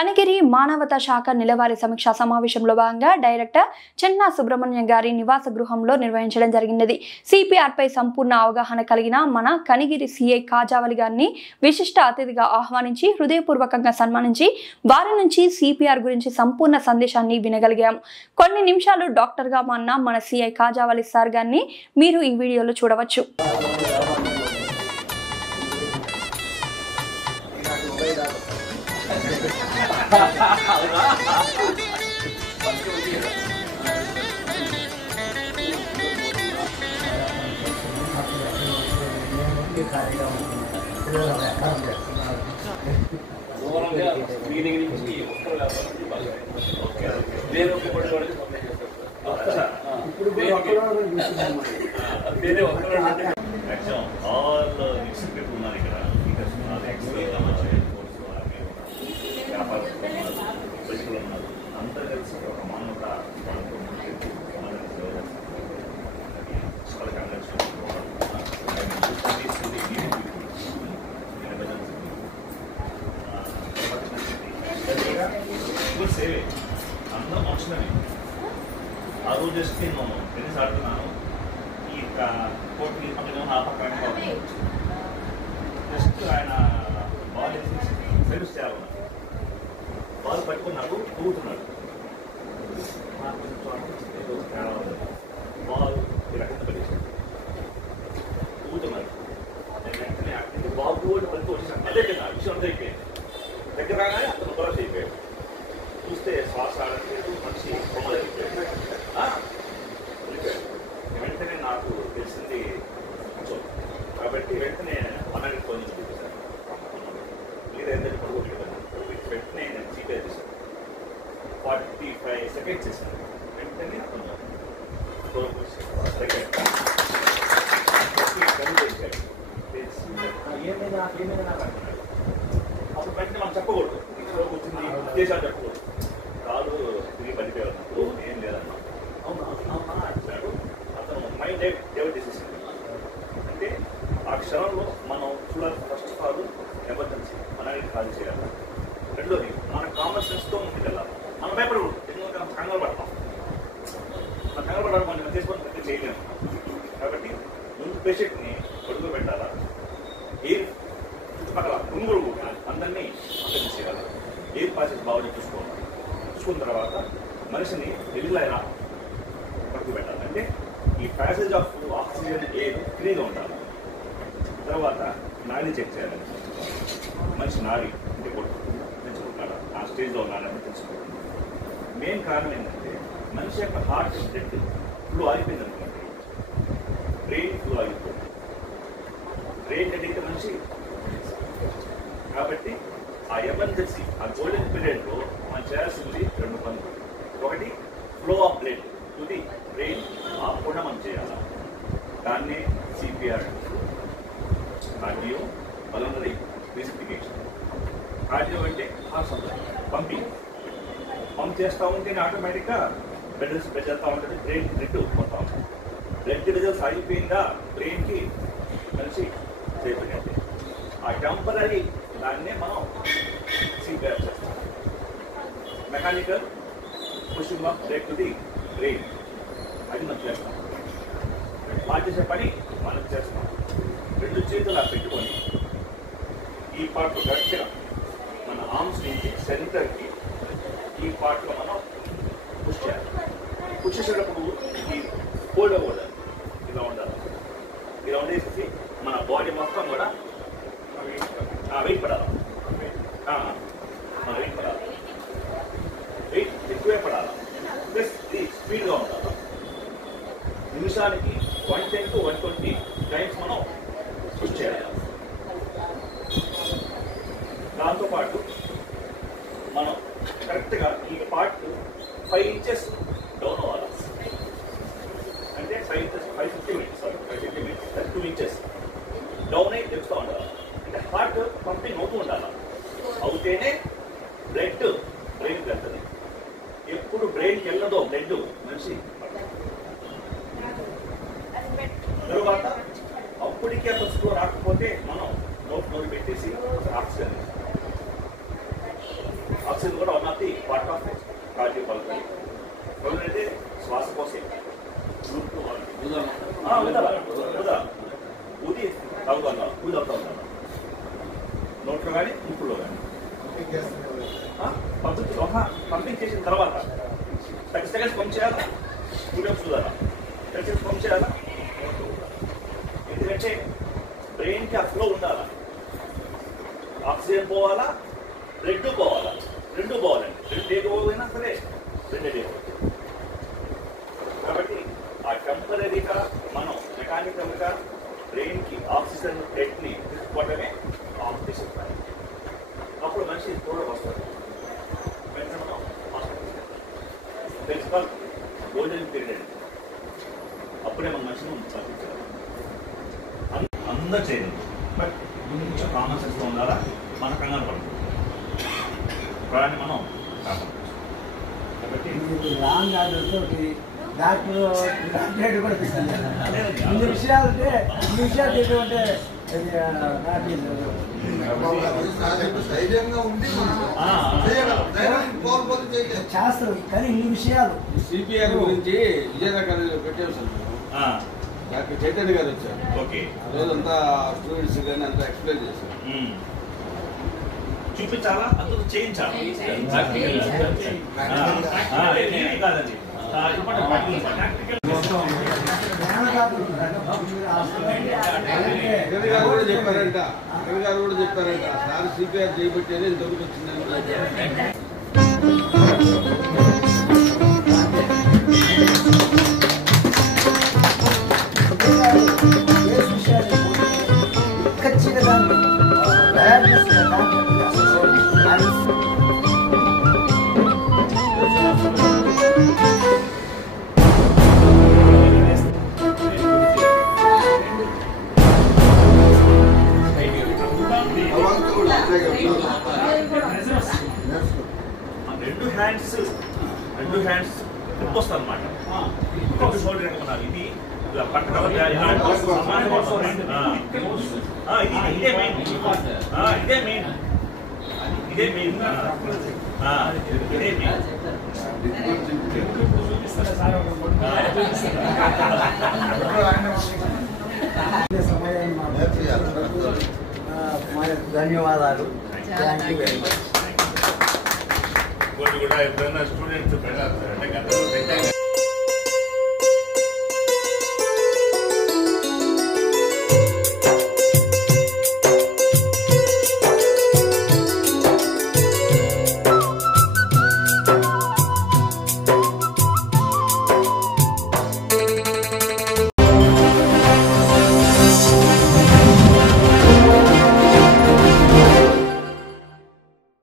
కనిగిరి మానవతా శాఖ నెలవారీ సమీక్షా సమావేశంలో భాగంగా డైరెక్టర్ చెన్నా సుబ్రహ్మణ్యం గారి నివాస గృహంలో నిర్వహించడం జరిగినది. సిపిఆర్ పై సంపూర్ణ అవగాహన కలిగిన మన కనిగిరి సిఐ కాజావలి గారిని విశిష్ట అతిథిగా ఆహ్వానించి హృదయపూర్వకంగా సన్మానించి వారి నుంచి సిపిఆర్ గురించి సంపూర్ణ సందేశాన్ని వినగలిగాం. కొన్ని నిమిషాలు డాక్టర్ గా మారిన మన సిఐ కాజావలి సార్ గారిని మీరు ఈ వీడియోలో చూడవచ్చు. అంతా కలిసి ఒక మానవత సేవే అందరం మనుషులని ఆ రోజు చేస్తే నేను టెన్నిస్ ఆడుతున్నాను. ఈ కోర్టుకి పక్కన ఆ పక్కన జస్ట్ ఆయన బాల్ సర్వీస్ చేయాలన్నారు. బాల్ పట్టుకుని నాకు ఊగుతున్నాడు. బాల్ ఈ రకంగా పడేసాడు, ఊగుతున్నాడు. నేను వెంటనే బాబు పడుతూ వచ్చేసాను. అదే కదా విషయం అంతా అయిపోయింది. దగ్గర రాగానే అతను బరస్ అయిపోయాడు. చూస్తే శ్వాస ఆడట్లేదు, మనిషి బొమ్మలు అయిపోయాడు. వెంటనే నాకు తెలిసింది కాబట్టి వెంటనే మనకి ఫోన్ చేసి చెప్పేశాను. మీరు ఎందుకు పడుకోవట్లేదు వెంటనే నేను సిపిఆర్ చేశాను. 45 సెకండ్స్ చేశాను. వెంటనే అతను ఏమైనా నాకు అంటున్నాడు. అప్పుడు వెంటనే మనం చెప్పకూడదు, ఇంట్లోకి వచ్చింది ఉద్దేశాలు చెప్పకూడదు. కాదు తిరిగి పడిపోయారు, ఏం లేదన్నా. అవునా అవునా అంటున్నాడు. అతను మైండ్ డైవర్ట్ చేసేసింది. అంటే ఆ క్షణంలో మనం చూడాలి. ఫస్ట్ ఆఫ్ ఆల్ ఎమర్జెన్సీ మనకి ఖాళీ చేయాలి. రెండోది మన కామన్ సెన్స్తో ముందుకు వెళ్ళాలి. మనం భయపడకూడదు, ఎందుకంటే మనం కంగారు పడతాం. మనం కంగారు పడడం మనం చేసుకొని పెద్ద చేయలేము. కాబట్టి ముందు పేషెంట్ని పడుగు పెట్టాలా, ఎయిర్ చుట్టుపక్కల గుంగులు అందరినీ అర్థం చేయాలి. ఎయిర్ పాసెస్ బాగా చూసుకోవాలి. చూసుకున్న తర్వాత మనిషిని వెళ్ళిలా పడుకు పెట్టాలి. అంటే ఈ ప్యాసేజ్ ఆఫ్ ఆక్సిజన్ ఎయిర్ ఫ్రీగా ఉండాలి. తర్వాత నాడీ చెక్ చేయాలి. మనిషి నాడీ అంటే పెంచుకుంటాడు, ఆ స్టేజ్లో ఉన్నాడని తెలుసుకుంటాడు. మెయిన్ కారణం ఏంటంటే మనిషి యొక్క హార్ట్ బ్లడ్ ఫ్లో ఆగిపోయింది అనుకోండి, బ్రెయిన్ ఫ్లో ఆగిపోతుంది. బ్రెయిన్ అంటే మనిషి కాబట్టి ఆ ఎమర్జెన్సీ ఆ గోల్డెన్ పీరియడ్లో మనం చేయాల్సింది 2 పనులు. ఒకటి flow of blood to the brain ఆపకుండా మనం చేయాలి. దాన్నే సిపిఆర్, కార్డియో పల్మనరీ రిససిఫికేషన్. కార్డియో అంటే హార్ట్ సప్లై, పంప్ చేస్తూ ఉంటేనే ఆటోమేటిక్గా బ్లడ్ వెళ్తూ ఉంటుంది, బ్రెయిన్ బ్లడ్ పోతూ ఉంటుంది. బ్లడ్ రిజల్ట్స్ అయిపోయిందా బ్రెయిన్కి కలిసి చేయబడినట్టే. ఆ టెంపరీ దాన్నే మనం సిపిఆర్ చేస్తాం. Mechanical pushing of blood to the brain, అది మనం చేస్తాం. వాళ్ళు చేసే పని మనం చేస్తాం. 2 చేతులు పెట్టుకొని ఈ పార్ట్లో కరెక్ట్గా మన ఆర్మ్స్ నుంచి సెంటర్కి ఈ పార్ట్లో మనం పుష్ చేయాలి. పుష్ చేసేటప్పుడు ఇది ఫోల్డ్ అవ్వకూడదు, ఇలా ఉండాలి. ఇలా ఉండేసి మన బాడీ మొత్తం కూడా వెయిట్ పడాలి. మన వెయిట్ పడాలి, వెయిట్ ఎక్కువే పడాలి. ప్లస్ ఇది స్పీడ్గా ఉండాలి. నిమిషానికి 110 to 120 టైమ్స్ మనం పుష్ చేయాలి. దాంతోపాటు మనం కరెక్ట్గా ఈ పార్ట్ 5 inches డౌన్ అవ్వాలి. అంటే 550 minutes 2 inches డౌన్ అయి తెలుస్తూ ఉండాలి. అంటే హార్ట్ పంపింగ్ అవుతూ ఉండాలి. అవుతేనే బ్లడ్ బ్రెయిన్కి వెళ్తుంది. ఎప్పుడు బ్రెయిన్కి వెళ్ళదో బ్లడ్ మనిషి తరువాత అప్పటికి అంత స్లో రాకపోతే మనం నోరు పెట్టేసి ఆక్సిజన్ ఆక్సిజన్ కూడా one of the part of cardio pulmonary. Pulmonary అంటే శ్వాసకోశ ఊది తాగుతా ఊది అవుతా ఉంటాను నోట్లో కానీ ముక్కులో కానీ పంపింగ్ చేసిన తర్వాత 30 seconds పంప్ చేయాలా, 2 times చూడాలా, 30 seconds పంప్ చేయాలా. ఎందుకంటే బ్రెయిన్కి ఆ ఫ్లో ఉండాలా, ఆక్సిజన్ పోవాలా, బ్లడ్ పోవాలా, రెండు పోవాలండి. 2 days పోయినా సరే 2 days. కాబట్టి ఆ టెంపరీగా మనం మెకానికల్గా బ్రెయిన్కి ఆక్సిజన్ బ్లడ్ని తీసుకోవడమే ఆక్సిజన్ పని. అప్పుడు మనిషి కూడా వస్తుంది. వెంటనే మనం తెలుసుకోవాలి గోల్డెన్ పీరియడ్. అప్పుడే మన మనిషిని పంపించాలి. అందరూ చేయదు, బట్ కొంచెం కామన్ సెన్స్లో ఉండాలా. మన కంగారు పడుతుంది ప్రాణాన్ని మనం కాపాడు. కాబట్టి రాంగ్ ఆర్డర్తో డాక్టర్ కూడా తీసుకెళ్ళాలి. ఇన్ని విషయాలు ఉంటే ఇన్ని విషయాలు ఏంటంటే చేస్తారు. కానీ ఇన్ని విషయాలు సిపిఆర్ గురించి విజయనగర కాలేజీలో పెట్టేసాను. డాక్టర్ చైతన్య గారు వచ్చారు. ఓకే, రోజంతా స్టూడెంట్స్ కానీ అంతా ఎక్స్ప్లెయిన్ చేశారు. చూపించాలా, అంత చేయించాలి. కాదండి గారు కూడా చెప్పారంట సార్ సిపిఆర్ చేయబట్టేది ఇంతవరకు వచ్చిందని. ఖచ్చితంగా తయారు చేసిన రెండు హ్యాండ్స్ వస్తుంది అనమాట. రెండు షోల్డర్ ఎట్టుకున్నారు. ఇది పట్టడం ఇదే మెయిన్, ఇదే మెయిన్, ఇదే మెయిన్, ఇదే మెయిన్. ధన్యవాదాలు. కూడా ఎప్పుడైనా స్టూడెంట్స్